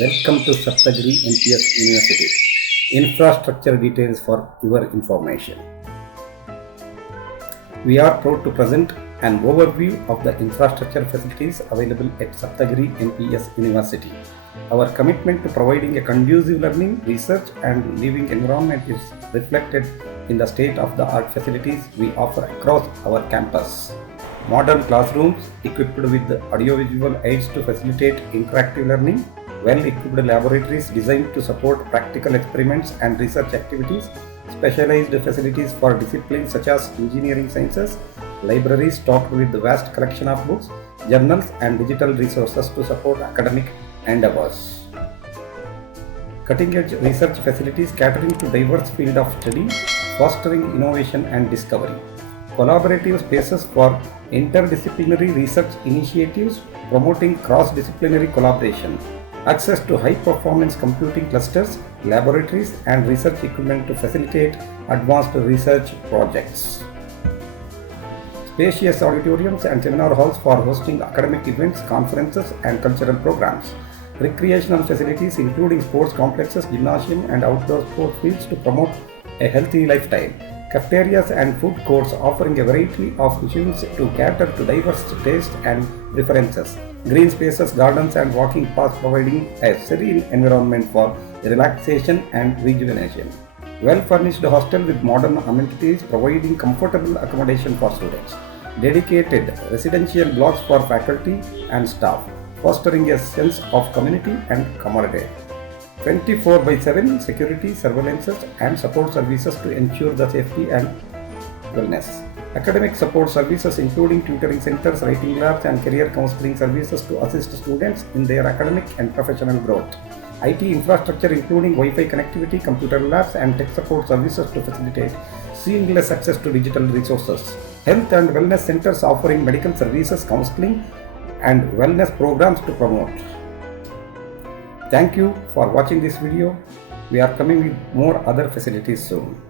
Welcome to Sapthagiri NPS University. Infrastructure details for your information. We are proud to present an overview of the infrastructure facilities available at Sapthagiri NPS University. Our commitment to providing a conducive learning, research and living environment is reflected in the state-of-the-art facilities we offer across our campus. Modern classrooms equipped with audiovisual aids to facilitate interactive learning, well-equipped laboratories designed to support practical experiments and research activities, specialized facilities for disciplines such as engineering sciences, libraries stocked with a vast collection of books, journals and digital resources to support academic endeavors. Cutting-edge research facilities catering to diverse fields of study, fostering innovation and discovery. Collaborative spaces for interdisciplinary research initiatives promoting cross-disciplinary collaboration. Access to high-performance computing clusters, laboratories and research equipment to facilitate advanced research projects. Spacious auditoriums and seminar halls for hosting academic events, conferences and cultural programs. Recreational facilities including sports complexes, gymnasium and outdoor sport fields to promote a healthy lifestyle. Cafeterias and food courts offering a variety of cuisines to cater to diverse tastes and preferences. Green spaces, gardens and walking paths providing a serene environment for relaxation and rejuvenation. Well-furnished hostel with modern amenities providing comfortable accommodation for students. Dedicated residential blocks for faculty and staff, fostering a sense of community and camaraderie. 24/7 security, surveillances and support services to ensure the safety and wellness. Academic support services including tutoring centers, writing labs and career counseling services to assist students in their academic and professional growth. IT infrastructure including Wi-Fi connectivity, computer labs and tech support services to facilitate seamless access to digital resources. Health and wellness centers offering medical services, counseling and wellness programs to promote. Thank you for watching this video. We are coming with more other facilities soon.